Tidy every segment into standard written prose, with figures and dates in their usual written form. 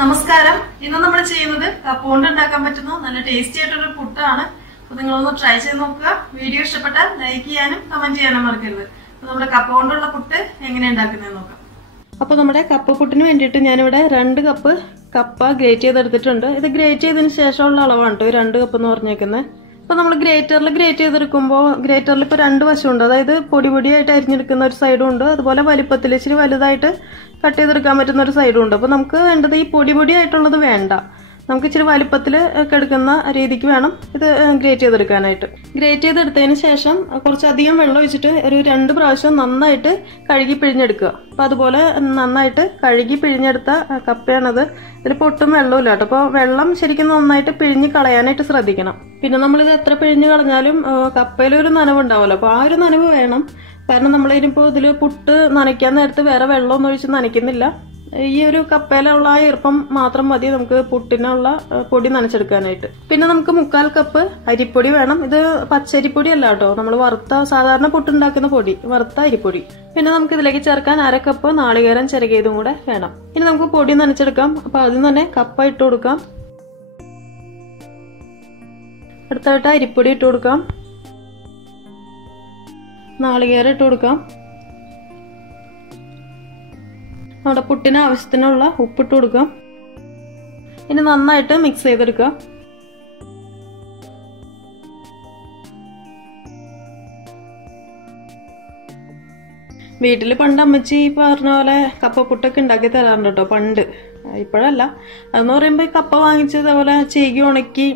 നമസ്കാരം. ഇന്ന് നമ്മൾ ചെയ്യുന്നത് കപ്പ കൊണ്ട് ഉണ്ടാക്കാൻ പറ്റുന്ന നല്ല ടേസ്റ്റി ആയിട്ടുള്ള പുട്ടാണ്. അപ്പൊ നിങ്ങളൊന്ന് ട്രൈ ചെയ്ത് നോക്കുക. വീഡിയോ ഇഷ്ടപ്പെട്ടാൽ ലൈക്ക് ചെയ്യാനും കമന്റ് ചെയ്യാനും മറക്കരുത്. അപ്പൊ നമ്മുടെ കപ്പ കൊണ്ടുള്ള പുട്ട് എങ്ങനെ ഉണ്ടാക്കുന്നത് നോക്കാം. അപ്പൊ നമ്മുടെ കപ്പ പുട്ടിന് വേണ്ടിയിട്ട് ഞാനിവിടെ 2 കപ്പ് കപ്പ ഗ്രേറ്റ് ചെയ്തെടുത്തിട്ടുണ്ട്. ഇത് ഗ്രേറ്റ് ചെയ്തതിന് ശേഷമുള്ള അളവാണ് കേട്ടോ 2 കപ്പ് എന്ന് പറഞ്ഞേക്കുന്നത്. അപ്പൊ നമ്മൾ ഗ്രേറ്ററിൽ ഗ്രേറ്റ് ചെയ്തെടുക്കുമ്പോൾ ഗ്രേറ്ററിൽ ഇപ്പോൾ 2 വശമുണ്ട്. അതായത് പൊടിയായിട്ട് അരിഞ്ഞെടുക്കുന്ന ഒരു സൈഡും ഉണ്ട്, അതുപോലെ വലിപ്പത്തിൽ ഇച്ചിരി വലുതായിട്ട് കട്ട് ചെയ്തെടുക്കാൻ പറ്റുന്ന ഒരു സൈഡും ഉണ്ട്. അപ്പൊ നമുക്ക് വേണ്ടത് ഈ പൊടിയായിട്ടുള്ളത് വേണ്ട, നമുക്ക് ഇച്ചിരി വലിപ്പത്തിൽ ഒക്കെ എടുക്കുന്ന രീതിക്ക് വേണം ഇത് ഗ്രേറ്റ് ചെയ്തെടുക്കാനായിട്ട്. ഗ്രേറ്റ് ചെയ്തെടുത്തതിന് ശേഷം കുറച്ചധികം വെള്ളം ഒഴിച്ചിട്ട് ഒരു 2 പ്രാവശ്യം നന്നായിട്ട് കഴുകി പിഴിഞ്ഞെടുക്കുക. അപ്പൊ അതുപോലെ നന്നായിട്ട് കഴുകി പിഴിഞ്ഞെടുത്ത കപ്പയാണത്. ഇതിൽ പൊട്ടും വെള്ളമില്ല കേട്ടോ. അപ്പോൾ വെള്ളം ശരിക്കും നന്നായിട്ട് പിഴിഞ്ഞ് കളയാനായിട്ട് ശ്രദ്ധിക്കണം. പിന്നെ നമ്മളിത് എത്ര പിഴിഞ്ഞ് കളഞ്ഞാലും കപ്പയിലൊരു നനവ് ഉണ്ടാവുമല്ലോ, അപ്പോൾ ആ ഒരു നനവ് വേണം. കാരണം നമ്മളിനിപ്പോൾ ഇതിൽ പുട്ട് നനയ്ക്കാൻ നേരത്ത് വേറെ വെള്ളമൊന്നും ഒഴിച്ച് നനയ്ക്കുന്നില്ല. ഈ ഒരു കപ്പയിലുള്ള ആ ഈർപ്പം മാത്രം മതി നമുക്ക് പുട്ടിനുള്ള പൊടി നനച്ചെടുക്കാനായിട്ട്. പിന്നെ നമുക്ക് 3/4 കപ്പ് അരിപ്പൊടി വേണം. ഇത് പച്ചരിപ്പൊടി അല്ല കേട്ടോ, നമ്മൾ വറുത്ത സാധാരണ പുട്ടുണ്ടാക്കുന്ന പൊടി, വറുത്ത അരിപ്പൊടി. പിന്നെ നമുക്ക് ഇതിലേക്ക് ചേർക്കാൻ 1/2 കപ്പ് നാളികേരം ചിരകിയതും കൂടെ വേണം. ഇനി നമുക്ക് പൊടി നനച്ചെടുക്കാം. അപ്പൊ ആദ്യം തന്നെ കപ്പ ഇട്ട് കൊടുക്കാം. അടുത്തായിട്ട് അരിപ്പൊടി ഇട്ട് കൊടുക്കാം, നാളികേരം ഇട്ട് കൊടുക്കാം, നമ്മുടെ പുട്ടിന് ആവശ്യത്തിനുള്ള ഉപ്പിട്ട് കൊടുക്കാം. ഇനി നന്നായിട്ട് മിക്സ് ചെയ്തെടുക്കാം. വീട്ടിൽ പണ്ട് അമ്മച്ചി പറഞ്ഞ പോലെ കപ്പ പുട്ടൊക്കെ ഉണ്ടാക്കി തരാറുണ്ട് കേട്ടോ, പണ്ട്. ഇപ്പോഴല്ല. അതെന്ന് പറയുമ്പോൾ ഈ കപ്പ വാങ്ങിച്ചത് പോലെ ചീകി ഉണക്കി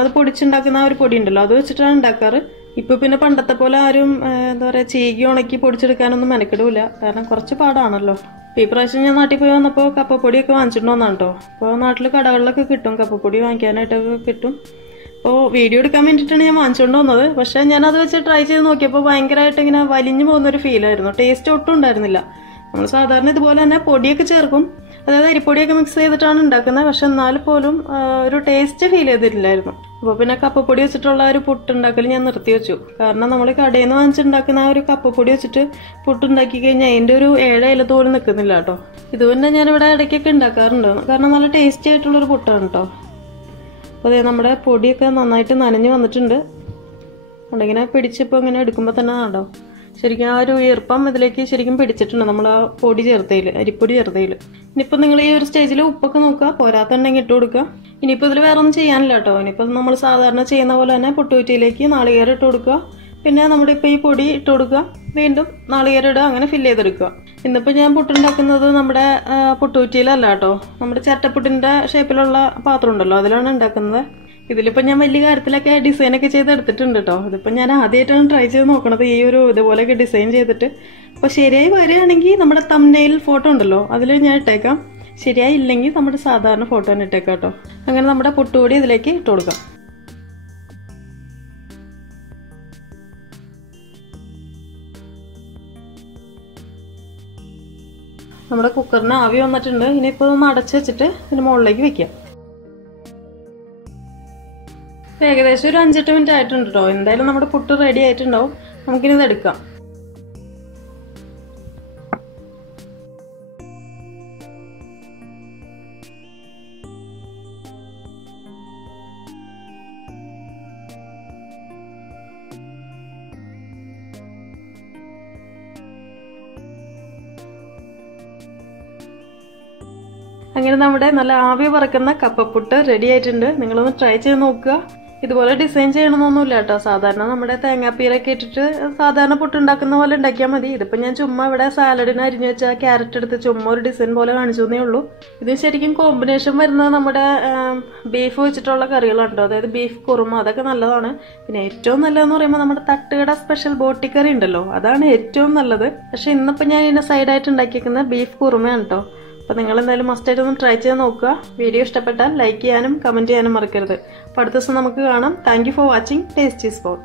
അത് പൊടിച്ചുണ്ടാക്കുന്ന ആ ഒരു പൊടി ഉണ്ടല്ലോ, അത് വെച്ചിട്ടാണ് ഉണ്ടാക്കാറ്. ഇപ്പൊ പിന്നെ പണ്ടത്തെ പോലെ ആരും എന്താ പറയാ ചീകി ഉണക്കി പൊടിച്ചെടുക്കാനൊന്നും മെനക്കെടില്ല, കാരണം കുറച്ച് പാടാണല്ലോ. ഈ പ്രാവശ്യം ഞാൻ നാട്ടിൽ പോയി വന്നപ്പോൾ കപ്പപ്പൊടിയൊക്കെ വാങ്ങിച്ചിട്ട് വന്നാണ് കേട്ടോ. അപ്പോൾ നാട്ടിൽ കടകളിലൊക്കെ കിട്ടും, കപ്പപ്പൊടി വാങ്ങിക്കാനായിട്ടൊക്കെ കിട്ടും. അപ്പോൾ വീഡിയോ എടുക്കാൻ വേണ്ടിയിട്ടാണ് ഞാൻ വാങ്ങിച്ചുകൊണ്ട് വന്നത്. പക്ഷെ ഞാനത് വെച്ച് ട്രൈ ചെയ്ത് നോക്കിയപ്പോൾ ഭയങ്കരമായിട്ട് ഇങ്ങനെ വലിഞ്ഞു പോകുന്നൊരു ഫീലായിരുന്നു. ടേസ്റ്റ് ഒട്ടും ഉണ്ടായിരുന്നില്ല. നമ്മൾ സാധാരണ ഇതുപോലെ തന്നെ പൊടിയൊക്കെ ചേർക്കും, അതായത് അരിപ്പൊടിയൊക്കെ മിക്സ് ചെയ്തിട്ടാണ് ഉണ്ടാക്കുന്നത്. പക്ഷെ എന്നാൽ പോലും ഒരു ടേസ്റ്റ് ഫീൽ ചെയ്തിട്ടില്ലായിരുന്നു. അപ്പോൾ പിന്നെ കപ്പപ്പൊടി വെച്ചിട്ടുള്ള ഒരു പുട്ടുണ്ടാക്കൽ ഞാൻ നിർത്തി വെച്ചു. കാരണം നമ്മൾ കടയിൽ നിന്ന് വാങ്ങിച്ചുണ്ടാക്കുന്ന ആ ഒരു കപ്പപ്പൊടി വെച്ചിട്ട് പുട്ടുണ്ടാക്കി കഴിഞ്ഞാൽ അതിൻ്റെ ഒരു 7 ഇല പോലും നിൽക്കുന്നില്ല കേട്ടോ. ഇത് പിന്നെ ഞാനിവിടെ ഇടയ്ക്കൊക്കെ ഉണ്ടാക്കാറുണ്ട്, കാരണം നല്ല ടേസ്റ്റി ആയിട്ടുള്ളൊരു പുട്ടാണ് കേട്ടോ. അപ്പോൾ അതെ, നമ്മുടെ പൊടിയൊക്കെ നന്നായിട്ട് നനഞ്ഞ് വന്നിട്ടുണ്ട്. അതിങ്ങനെ പിടിച്ചിപ്പോൾ ഇങ്ങനെ എടുക്കുമ്പോൾ തന്നെ കണ്ടോ, ശരിക്കും ആ ഒരു ഈർപ്പം ഇതിലേക്ക് ശരിക്കും പിടിച്ചിട്ടുണ്ട് നമ്മൾ ആ പൊടി ചേർത്തതിൽ, അരിപ്പൊടി ചേർത്തതിൽ. ഇനിയിപ്പോൾ നിങ്ങൾ ഈ ഒരു സ്റ്റേജിൽ ഉപ്പൊക്കെ നോക്കുക, പോരാത്തുണ്ടെങ്കിൽ ഇട്ട് കൊടുക്കുക. ഇനിയിപ്പോൾ ഇതിൽ വേറെ ഒന്നും ചെയ്യാനില്ല കേട്ടോ. ഇനിയിപ്പോൾ നമ്മൾ സാധാരണ ചെയ്യുന്ന പോലെ തന്നെ പുട്ടുകുറ്റിയിലേക്ക് നാളികേരം ഇട്ട് കൊടുക്കുക, പിന്നെ നമ്മുടെ ഇപ്പോൾ ഈ പൊടി ഇട്ട് കൊടുക്കുക, വീണ്ടും നാളികേരം ഇടുക, അങ്ങനെ ഫില്ല് ചെയ്തെടുക്കുക. ഇന്നിപ്പോൾ ഞാൻ പുട്ടുണ്ടാക്കുന്നത് നമ്മുടെ പുട്ടുകുറ്റിയിലല്ല കേട്ടോ, നമ്മുടെ ചിരട്ടപ്പുട്ടിൻ്റെ ഷേപ്പിലുള്ള പാത്രം ഉണ്ടല്ലോ, അതിലാണ് ഉണ്ടാക്കുന്നത്. ഇതിലിപ്പോൾ ഞാൻ വലിയ കാര്യത്തിലൊക്കെ ഡിസൈനൊക്കെ ചെയ്തെടുത്തിട്ടുണ്ട് കേട്ടോ. ഇതിപ്പോൾ ഞാൻ ആദ്യമായിട്ടാണ് ട്രൈ ചെയ്ത് നോക്കണത് ഈ ഒരു ഇതുപോലെയൊക്കെ ഡിസൈൻ ചെയ്തിട്ട്. അപ്പോൾ ശരിയായി വരികയാണെങ്കിൽ നമ്മുടെ തംബ്നെയിൽ ഫോട്ടോ ഉണ്ടല്ലോ അതിൽ ഞാൻ ഇട്ടേക്കാം, ശരിയായി ഇല്ലെങ്കിൽ നമ്മുടെ സാധാരണ ഫോട്ടോ തന്നെ ഇട്ടേക്കാം കേട്ടോ. അങ്ങനെ നമ്മുടെ പുട്ടുപൊടി ഇതിലേക്ക് ഇട്ട് കൊടുക്കാം. നമ്മുടെ കുക്കറിന് ആവി വന്നിട്ടുണ്ട്. ഇനിയിപ്പോൾ ഒന്ന് അടച്ച് വെച്ചിട്ട് ഇതിന് മുകളിലേക്ക് വെക്കാം. ഏകദേശം ഒരു 5-8 മിനിറ്റ് ആയിട്ടുണ്ട് കേട്ടോ. എന്തായാലും നമ്മുടെ പുട്ട് റെഡി ആയിട്ടുണ്ടാവും. നമുക്കിനി ഇത് എടുക്കാം. അങ്ങനെ നമ്മുടെ നല്ല ആവി പറക്കുന്ന കപ്പപ്പുട്ട് റെഡി ആയിട്ടുണ്ട്. നിങ്ങളൊന്ന് ട്രൈ ചെയ്ത് നോക്കുക. ഇതുപോലെ ഡിസൈൻ ചെയ്യണമെന്നൊന്നുമില്ല കേട്ടോ. സാധാരണ നമ്മുടെ തേങ്ങാപ്പീരൊക്കെ ഇട്ടിട്ട് സാധാരണ പുട്ടുണ്ടാക്കുന്ന പോലെ ഉണ്ടാക്കിയാൽ മതി. ഇതിപ്പോൾ ഞാൻ ചുമ്മാ ഇവിടെ സാലഡിന് അരിഞ്ഞു വെച്ചാൽ ക്യാരറ്റ് എടുത്ത് ചുമ്മാ ഒരു ഡിസൈൻ പോലെ കാണിച്ചു എന്നേ ഉള്ളൂ. ഇത് ശരിക്കും കോമ്പിനേഷൻ വരുന്നത് നമ്മുടെ ബീഫ് വെച്ചിട്ടുള്ള കറികളുണ്ടോ, അതായത് ബീഫ് കുറുമ, അതൊക്കെ നല്ലതാണ്. പിന്നെ ഏറ്റവും നല്ലതെന്ന് പറയുമ്പോൾ നമ്മുടെ തട്ടുകട സ്പെഷ്യൽ ബോട്ടിക്കറി ഉണ്ടല്ലോ, അതാണ് ഏറ്റവും നല്ലത്. പക്ഷെ ഇന്നിപ്പോൾ ഞാൻ ഇതിൻ്റെ സൈഡായിട്ട് ഉണ്ടാക്കിയിരിക്കുന്നത് ബീഫ് കുറുമയാണ് കേട്ടോ. അപ്പോൾ നിങ്ങൾ എന്തായാലും മസ്റ്റായിട്ട് ഒന്ന് ട്രൈ ചെയ്ത് നോക്കുക. വീഡിയോ ഇഷ്ടപ്പെട്ടാൽ ലൈക്ക് ചെയ്യാനും കമൻറ്റ് ചെയ്യാനും മറക്കരുത്. അപ്പോൾ അടുത്ത ദിവസം നമുക്ക് കാണാം. Thank you for watching tasty spot.